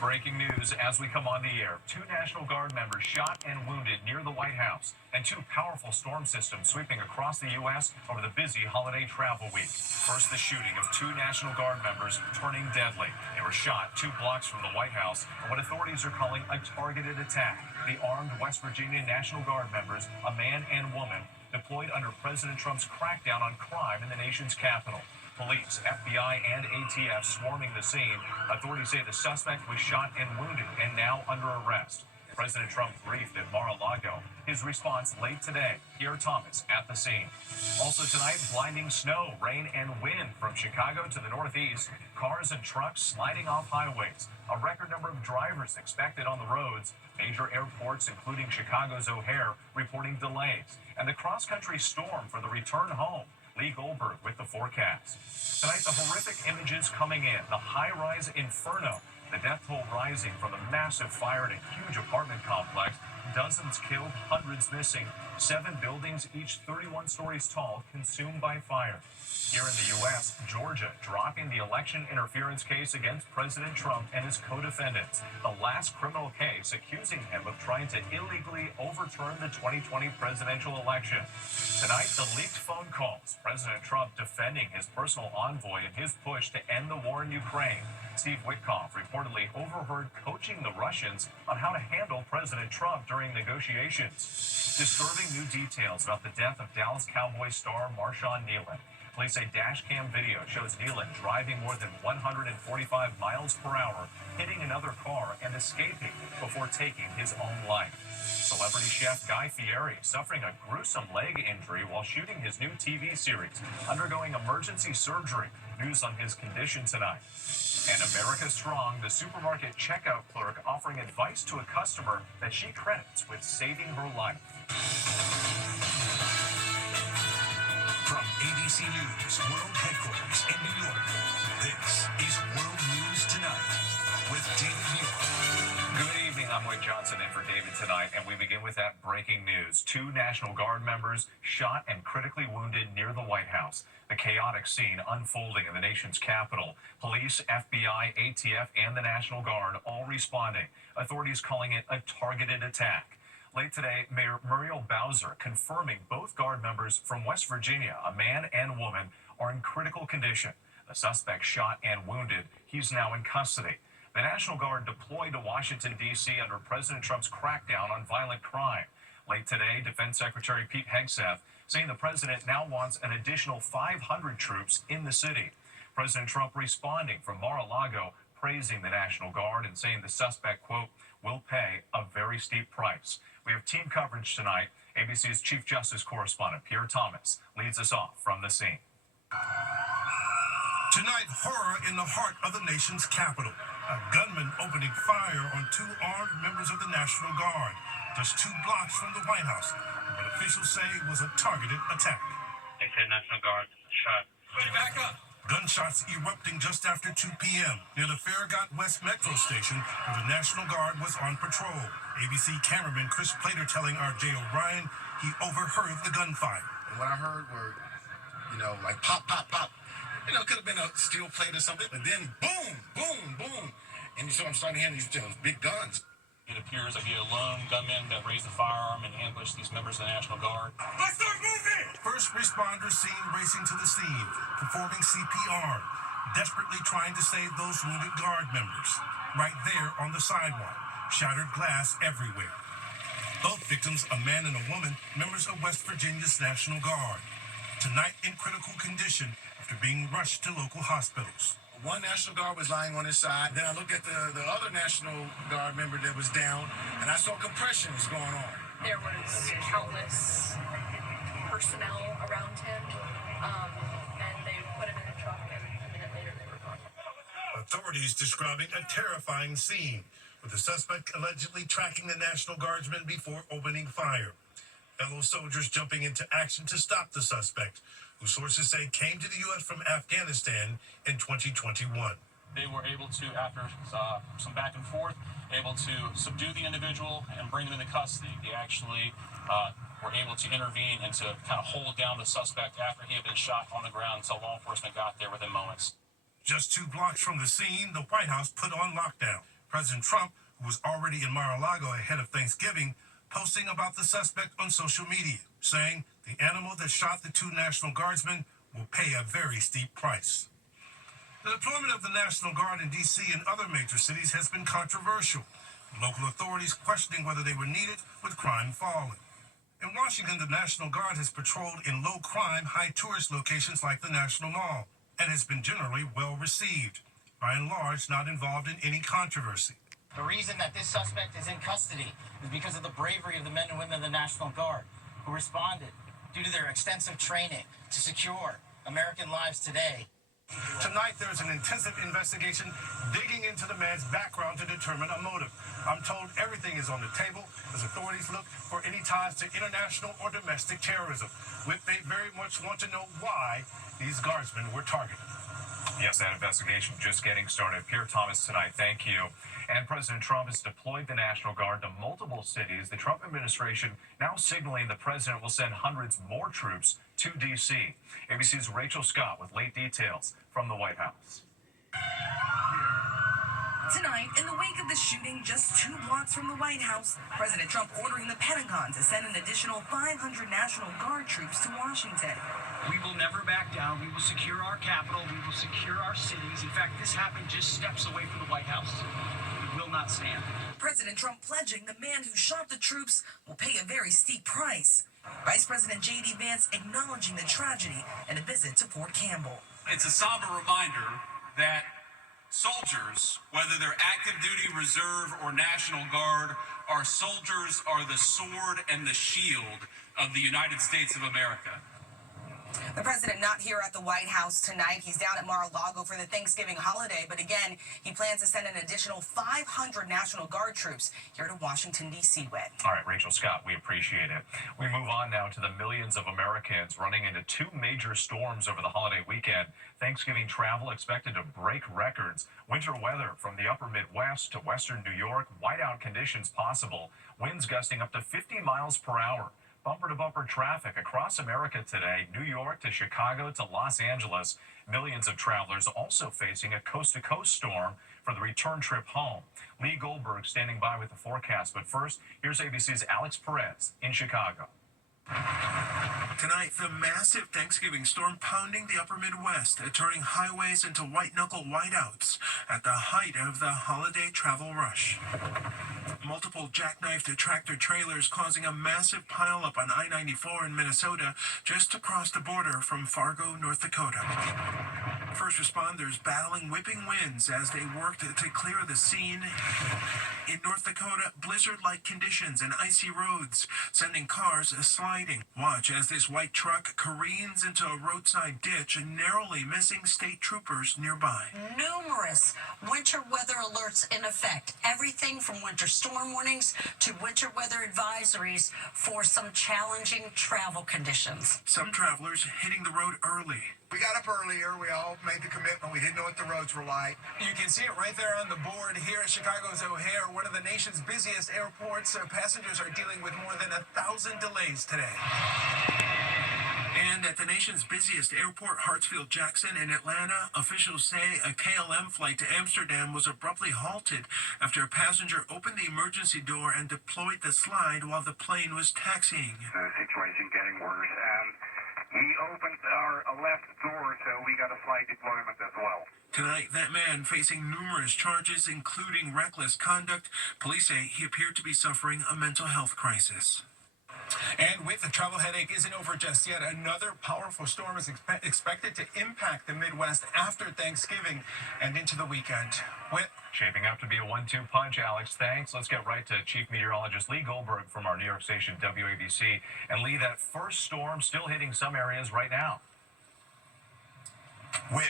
Breaking news as we come on the air. Two National Guard members shot and wounded near the White House, and two powerful storm systems sweeping across the U.S. over the busy holiday travel week. First, the shooting of two National Guard members turning deadly. They were shot 2 blocks from the White House in what authorities are calling a targeted attack. The armed West Virginia National Guard members, a man and woman, deployed under President Trump's crackdown on crime in the nation's capital. Police, FBI, and ATF swarming the scene. Authorities say the suspect was shot and wounded and now under arrest. President Trump briefed at Mar-a-Lago. His response late today. Pierre Thomas at the scene. Also tonight, blinding snow, rain, and wind from Chicago to the northeast. Cars and trucks sliding off highways. A record number of drivers expected on the roads. Major airports, including Chicago's O'Hare, reporting delays. And the cross-country storm for the return home. Lee Goldberg with the forecast. Tonight, the horrific images coming in. The high-rise inferno. The death toll rising from the massive fire in a huge apartment complex. Dozens killed, hundreds missing. 7 buildings, each 31 stories tall, consumed by fire. Here in the U.S., Georgia dropping the election interference case against President Trump and his co-defendants. The last criminal case accusing him of trying to illegally overturn the 2020 presidential election. Tonight, the leaked phone calls. President Trump defending his personal envoy in his push to end the war in Ukraine. Steve Witkoff reportedly overheard coaching the Russians on how to handle President Trump during negotiations. Disturbing new details about the death of Dallas Cowboys star Marshawn Kneeland. Police say dash cam video shows Kneeland driving more than 145 miles per hour, hitting another car and escaping before taking his own life. Celebrity chef Guy Fieri suffering a gruesome leg injury while shooting his new TV series, undergoing emergency surgery. News on his condition tonight. And America Strong, the supermarket checkout clerk offering advice to a customer that she credits with saving her life. From ABC News World Headquarters in New York, this is World News Tonight with David Muir. Good evening, I'm Wade Johnson in for David tonight, and we begin with that breaking news. 2 National Guard members shot and critically wounded near the White House. The chaotic scene unfolding in the nation's capital. Police, FBI, ATF, and the National Guard all responding. Authorities calling it a targeted attack. Late today, Mayor Muriel Bowser confirming both Guard members from West Virginia, a man and woman, are in critical condition. The suspect shot and wounded. He's now in custody. The National Guard deployed to Washington, D.C. under President Trump's crackdown on violent crime. Late today, Defense Secretary Pete Hegseth saying the president now wants an additional 500 troops in the city. President Trump responding from Mar-a-Lago, praising the National Guard and saying the suspect, quote, will pay a very steep price. We have team coverage tonight. ABC's Chief Justice correspondent Pierre Thomas leads us off from the scene. Tonight, horror in the heart of the nation's capital. A gunman opening fire on 2 armed members of the National Guard, just 2 blocks from the White House. What officials say was a targeted attack. They said National Guard shot. Ready, back up. Gunshots erupting just after 2 p.m. near the Farragut West Metro Station where the National Guard was on patrol. ABC cameraman Chris Plater telling R.J. O'Brien he overheard the gunfire. And what I heard were, like pop, pop, pop. It could have been a steel plate or something. But then boom, boom, boom. And so I'm starting to hear these big guns. It appears to be a lone gunman that raised the firearm and ambushed these members of the National Guard. Let's start moving! First responders seen racing to the scene, performing CPR, desperately trying to save those wounded Guard members. Right there on the sidewalk, shattered glass everywhere. Both victims, a man and a woman, members of West Virginia's National Guard. Tonight in critical condition after being rushed to local hospitals. One National Guard was lying on his side. Then I looked at the other National Guard member that was down, and I saw compressions going on. There was countless personnel around him, and they put him in a truck, and a minute later they were gone. Authorities describing a terrifying scene, with the suspect allegedly tracking the National Guardsmen before opening fire. Fellow soldiers jumping into action to stop the suspect, who sources say came to the U.S. from Afghanistan in 2021. They were able to, after some back and forth, able to subdue the individual and bring him into custody. They actually were able to intervene and to kind of hold down the suspect after he had been shot on the ground until law enforcement got there within moments. Just 2 blocks from the scene, the White House put on lockdown. President Trump, who was already in Mar-a-Lago ahead of Thanksgiving, posting about the suspect on social media, saying the animal that shot the two National Guardsmen will pay a very steep price. The deployment of the National Guard in D.C. and other major cities has been controversial, local authorities questioning whether they were needed with crime falling. In Washington, the National Guard has patrolled in low-crime, high-tourist locations like the National Mall and has been generally well received, by and large not involved in any controversy. The reason that this suspect is in custody is because of the bravery of the men and women of the National Guard who responded due to their extensive training to secure American lives today. Tonight, there's an intensive investigation digging into the man's background to determine a motive. I'm told everything is on the table as authorities look for any ties to international or domestic terrorism. They very much want to know why these guardsmen were targeted. Yes, that investigation just getting started. Pierre Thomas tonight, thank you. And President Trump has deployed the National Guard to multiple cities. The Trump administration now signaling the president will send hundreds more troops to D.C. ABC's Rachel Scott with late details from the White House. Tonight, in the wake of the shooting just 2 blocks from the White House, President Trump ordering the Pentagon to send an additional 500 National Guard troops to Washington. We will never back down. We will secure our capital. We will secure our cities. In fact, this happened just steps away from the White House. We will not stand. President Trump pledging the man who shot the troops will pay a very steep price. Vice President J.D. Vance acknowledging the tragedy in a visit to Fort Campbell. It's a somber reminder that soldiers, whether they're active duty, reserve, or National Guard, our soldiers are the sword and the shield of the United States of America. The president not here at the White House tonight. He's down at Mar-a-Lago for the Thanksgiving holiday. But again, he plans to send an additional 500 National Guard troops here to Washington, D.C. with. All right, Rachel Scott, we appreciate it. We move on now to the millions of Americans running into 2 major storms over the holiday weekend. Thanksgiving travel expected to break records. Winter weather from the upper Midwest to western New York. Whiteout conditions possible. Winds gusting up to 50 miles per hour. Bumper-to-bumper traffic across America today, New York to Chicago to Los Angeles. Millions of travelers also facing a coast-to-coast storm for the return trip home. Lee Goldberg standing by with the forecast. But first, here's ABC's Alex Perez in Chicago. Tonight, the massive Thanksgiving storm pounding the upper Midwest, turning highways into white-knuckle whiteouts at the height of the holiday travel rush. Multiple jackknifed tractor trailers causing a massive pileup on I-94 in Minnesota just across the border from Fargo, North Dakota. First responders battling whipping winds as they worked to clear the scene. In North Dakota, blizzard-like conditions and icy roads, sending cars sliding. Watch as this white truck careens into a roadside ditch, narrowly missing state troopers nearby. Numerous winter weather alerts in effect. Everything from winter storm warnings to winter weather advisories for some challenging travel conditions. Some travelers hitting the road early. We got up earlier. We all made the commitment. We didn't know what the roads were like. You can see it right there on the board here at Chicago's O'Hare, one of the nation's busiest airports. Passengers are dealing with more than 1,000 delays today. And at the nation's busiest airport, Hartsfield-Jackson in Atlanta, officials say a KLM flight to Amsterdam was abruptly halted after a passenger opened the emergency door and deployed the slide while the plane was taxiing. The situation getting worse, and he opened our left door, so we got a flight deployment as well. Tonight, that man facing numerous charges, including reckless conduct. Police say he appeared to be suffering a mental health crisis. And with the travel headache isn't over just yet. Another powerful storm is expected to impact the Midwest after Thanksgiving and into the weekend. Shaping up to be a 1-2 punch, Alex. Thanks. Let's get right to Chief Meteorologist Lee Goldberg from our New York station, WABC. And Lee, that first storm still hitting some areas right now.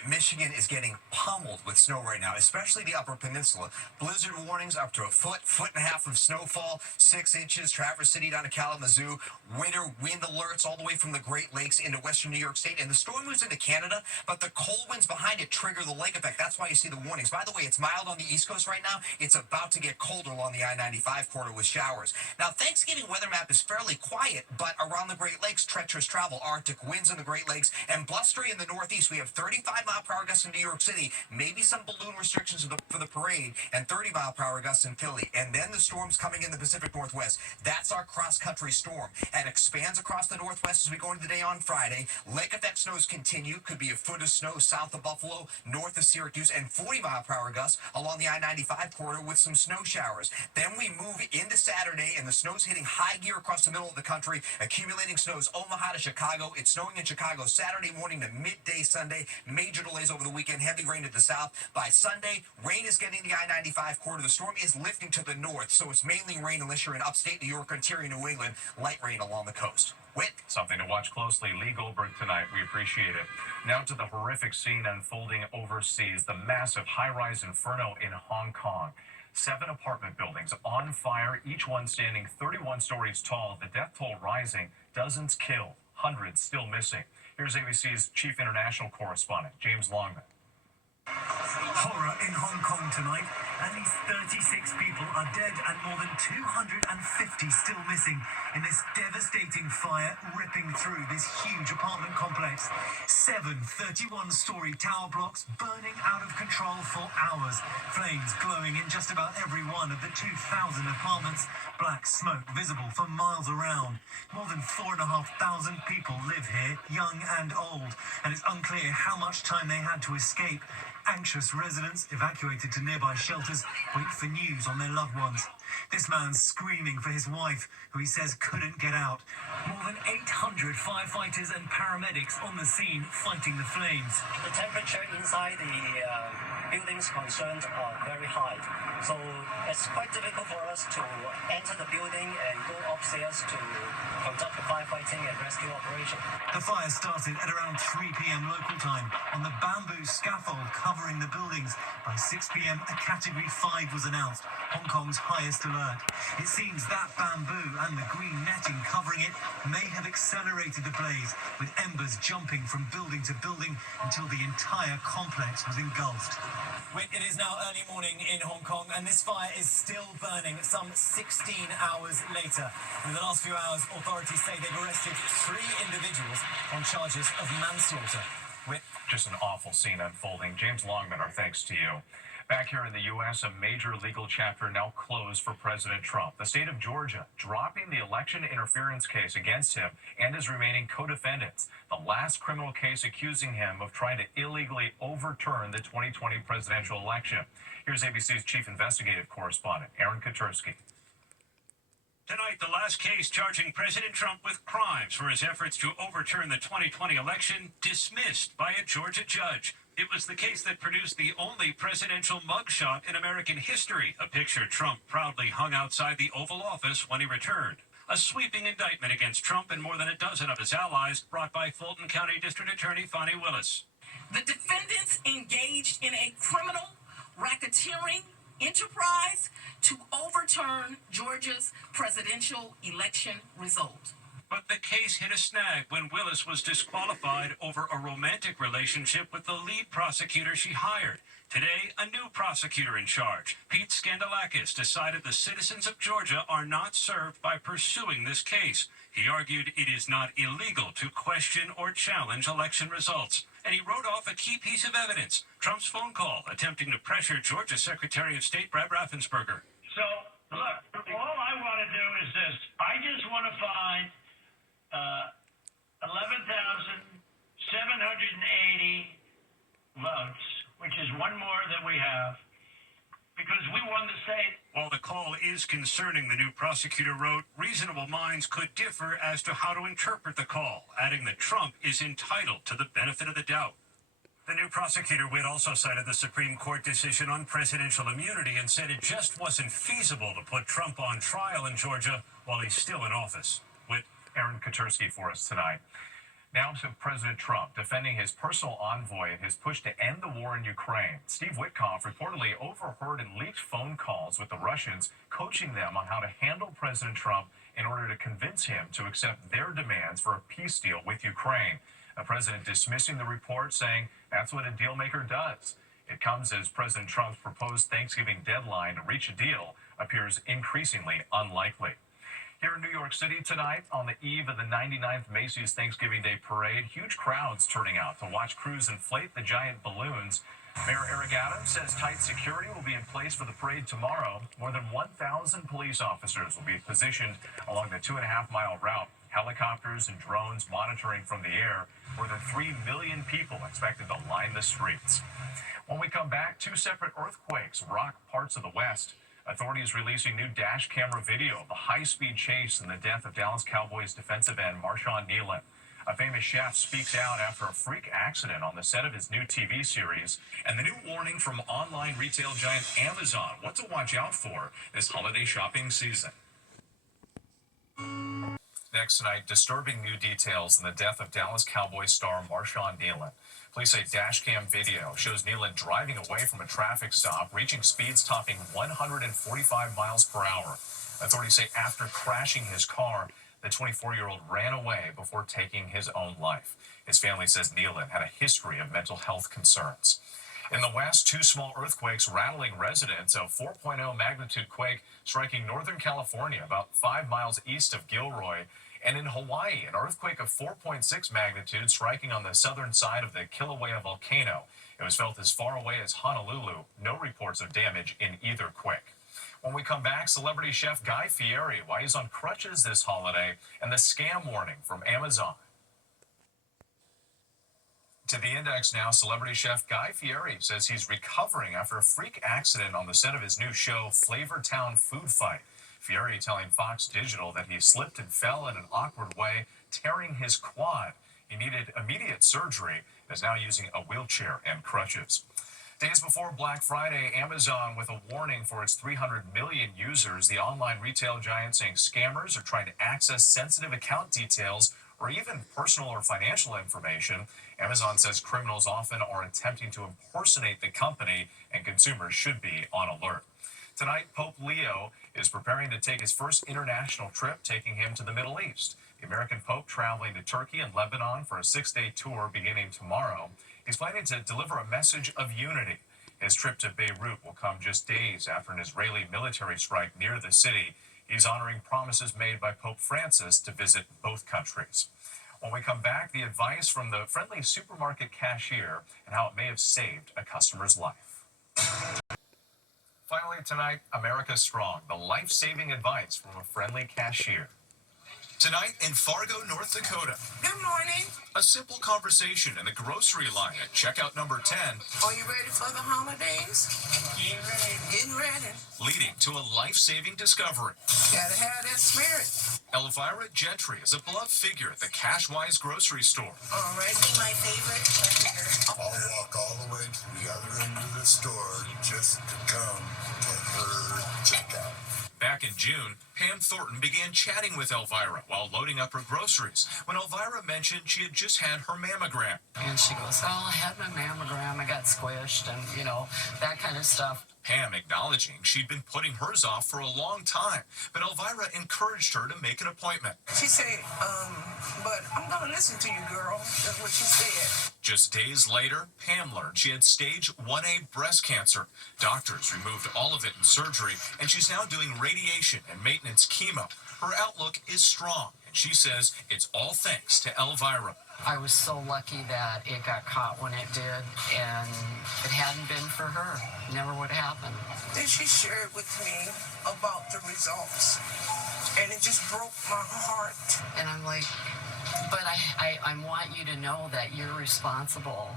Michigan is getting pummeled with snow right now, especially the Upper Peninsula. Blizzard warnings up to a foot and a half of snowfall, 6 inches, Traverse City down to Kalamazoo. Winter wind alerts all the way from the Great Lakes into western New York State. And the storm moves into Canada, but the cold winds behind it trigger the lake effect. That's why you see the warnings. By the way, it's mild on the East Coast right now. It's about to get colder along the I-95 corridor with showers. Now, Thanksgiving weather map is fairly quiet, but around the Great Lakes, treacherous travel, Arctic winds in the Great Lakes, and blustery in the Northeast. We have 30 45-mile-per-hour gusts in New York City, maybe some balloon restrictions for the parade, and 30-mile-per-hour gusts in Philly. And then the storm's coming in the Pacific Northwest. That's our cross-country storm, and expands across the Northwest as we go into the day on Friday. Lake effect snows continue. Could be a foot of snow south of Buffalo, north of Syracuse, and 40-mile-per-hour gusts along the I-95 corridor with some snow showers. Then we move into Saturday, and the snow's hitting high gear across the middle of the country, accumulating snows Omaha to Chicago. It's snowing in Chicago Saturday morning to midday Sunday. Major delays over the weekend. Heavy rain to the south. By Sunday, rain is getting the I-95 corridor. The storm is lifting to the north, so it's mainly rain unless you're in upstate New York, interior New England. Light rain along the coast. Whit. Something to watch closely. Lee Goldberg tonight. We appreciate it. Now to the horrific scene unfolding overseas. The massive high-rise inferno in Hong Kong. 7 apartment buildings on fire, each one standing 31 stories tall. The death toll rising, dozens killed, hundreds still missing. Here's ABC's chief international correspondent, James Longman. Horror in Hong Kong tonight. At least 36 people are dead and more than 250 still missing in this devastating fire ripping through this huge apartment complex. 7 31-story tower blocks burning out of control for hours. Flames glowing in just about every one of the 2,000 apartments. Black smoke visible for miles around. More than 4,500 people live here, young and old, and it's unclear how much time they had to escape. Anxious residents evacuated to nearby shelters wait for news on their loved ones. This man's screaming for his wife, who he says couldn't get out. More than 800 firefighters and paramedics on the scene fighting the flames. The temperature inside the buildings concerned are very high, so it's quite difficult for us to enter the building and go upstairs to conduct the firefighting and rescue operation. The fire started at around 3 p.m. local time on the bamboo scaffold covering the buildings. By 6 p.m. a Category 5 was announced, Hong Kong's highest alert. It seems that bamboo and the green netting covering it may have accelerated the blaze, with embers jumping from building to building until the entire complex was engulfed. It is now early morning in Hong Kong, and this fire is still burning some 16 hours later. In the last few hours, authorities say they've arrested 3 individuals on charges of manslaughter. Just an awful scene unfolding. James Longman, our thanks to you. Back here in the U.S., a major legal chapter now closed for President Trump. The state of Georgia dropping the election interference case against him and his remaining co-defendants. The last criminal case accusing him of trying to illegally overturn the 2020 presidential election. Here's ABC's chief investigative correspondent, Aaron Katersky. Tonight, the last case charging President Trump with crimes for his efforts to overturn the 2020 election dismissed by a Georgia judge. It was the case that produced the only presidential mugshot in American history, a picture Trump proudly hung outside the Oval Office when he returned. A sweeping indictment against Trump and more than a dozen of his allies, brought by Fulton County District Attorney Fani Willis. The defendants engaged in a criminal racketeering enterprise to overturn Georgia's presidential election result. But the case hit a snag when Willis was disqualified over a romantic relationship with the lead prosecutor she hired. Today, a new prosecutor in charge, Pete Skandalakis, decided the citizens of Georgia are not served by pursuing this case. He argued it is not illegal to question or challenge election results. And he wrote off a key piece of evidence, Trump's phone call attempting to pressure Georgia Secretary of State Brad Raffensperger. So, look, all I want to do is this. I just want to find 11,780 votes, which is one more than we have, because we won the state. While the call is concerning, the new prosecutor wrote, reasonable minds could differ as to how to interpret the call, adding that Trump is entitled to the benefit of the doubt. The new prosecutor, Witt, also cited the Supreme Court decision on presidential immunity and said it just wasn't feasible to put Trump on trial in Georgia while he's still in office. With Aaron Katersky for us tonight. Now to President Trump defending his personal envoy in his push to end the war in Ukraine. Steve Witkoff reportedly overheard and leaked phone calls with the Russians, coaching them on how to handle President Trump in order to convince him to accept their demands for a peace deal with Ukraine. The president dismissing the report, saying that's what a deal maker does. It comes as President Trump's proposed Thanksgiving deadline to reach a deal appears increasingly unlikely. Here in New York City tonight, on the eve of the 99th Macy's Thanksgiving Day Parade, huge crowds turning out to watch crews inflate the giant balloons. Mayor Eric Adams says tight security will be in place for the parade tomorrow. More than 1,000 police officers will be positioned along the 2.5-mile route. Helicopters and drones monitoring from the air. More than 3 million people expected to line the streets. When we come back, 2 separate earthquakes rock parts of the West. Authorities releasing new dash camera video of the high-speed chase and the death of Dallas Cowboys defensive end Marshawn Kneeland. A famous chef speaks out after a freak accident on the set of his new TV series. And the new warning from online retail giant Amazon. What to watch out for this holiday shopping season. Next tonight, disturbing new details in the death of Dallas Cowboys star Marshawn Kneeland. Police say dashcam video shows Kneeland driving away from a traffic stop, reaching speeds topping 145 miles per hour. Authorities say after crashing his car, the 24-year-old ran away before taking his own life. His family says Kneeland had a history of mental health concerns. In the West, 2 small earthquakes rattling residents. A 4.0 magnitude quake striking Northern California about 5 miles east of Gilroy. And in Hawaii, an earthquake of 4.6 magnitude striking on the southern side of the Kilauea volcano. It was felt as far away as Honolulu. No reports of damage in either quake. When we come back, celebrity chef Guy Fieri, why he's on crutches this holiday, and the scam warning from Amazon. To the Index now, celebrity chef Guy Fieri says he's recovering after a freak accident on the set of his new show, Flavor Town Food Fight. Fieri telling Fox Digital that he slipped and fell in an awkward way, tearing his quad. He needed immediate surgery and is now using a wheelchair and crutches. Days before Black Friday, Amazon with a warning for its 300 million users. The online retail giant saying scammers are trying to access sensitive account details or even personal or financial information. Amazon says criminals often are attempting to impersonate the company, and consumers should be on alert. Tonight, Pope Leo is preparing to take his first international trip, taking him to the Middle East. The American Pope traveling to Turkey and Lebanon for a 6-day tour beginning tomorrow. He's planning to deliver a message of unity. His trip to Beirut will come just days after an Israeli military strike near the city. He's honoring promises made by Pope Francis to visit both countries. When we come back, the advice from the friendly supermarket cashier and how it may have saved a customer's life. Finally tonight, America Strong, the life-saving advice from a friendly cashier. Tonight in Fargo, North Dakota. Good morning. A simple conversation in the grocery line at checkout number 10. Are you ready for the holidays? Getting ready. Getting ready. Leading to a life-saving discovery. Gotta have that spirit. Elvira Gentry is a beloved figure at the Cashwise grocery store. All right, my favorite here. I'll walk all the way to the other end of the store just to come to her checkout. Back in June, Pam Thornton began chatting with Elvira while loading up her groceries when Elvira mentioned she had just had her mammogram. And she goes, oh, I had my mammogram, I got squished, and, that kind of stuff. Pam acknowledging she'd been putting hers off for a long time, but Elvira encouraged her to make an appointment. She said, but I'm going to listen to you, girl. That's what she said. Just days later, Pam learned she had stage 1A breast cancer. Doctors removed all of it in surgery, and she's now doing radiation and maintenance chemo. Her outlook is strong, and she says it's all thanks to Elvira. I was so lucky that it got caught when it did, and if it hadn't been for her, it never would have happened. Then she shared with me about the results, and it just broke my heart. And I'm like, but I want you to know that you're responsible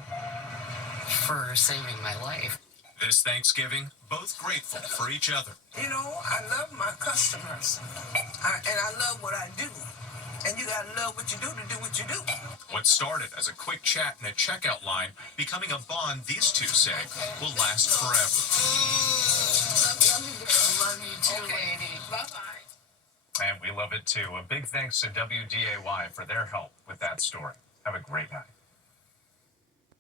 for saving my life. This Thanksgiving, both grateful for each other. I love my customers, and I love what I do. And you gotta love what you do to do what you do. What started as a quick chat in a checkout line, becoming a bond these two say will last forever. Love you too, lady. Bye-bye. And we love it too. A big thanks to WDAY for their help with that story. Have a great night.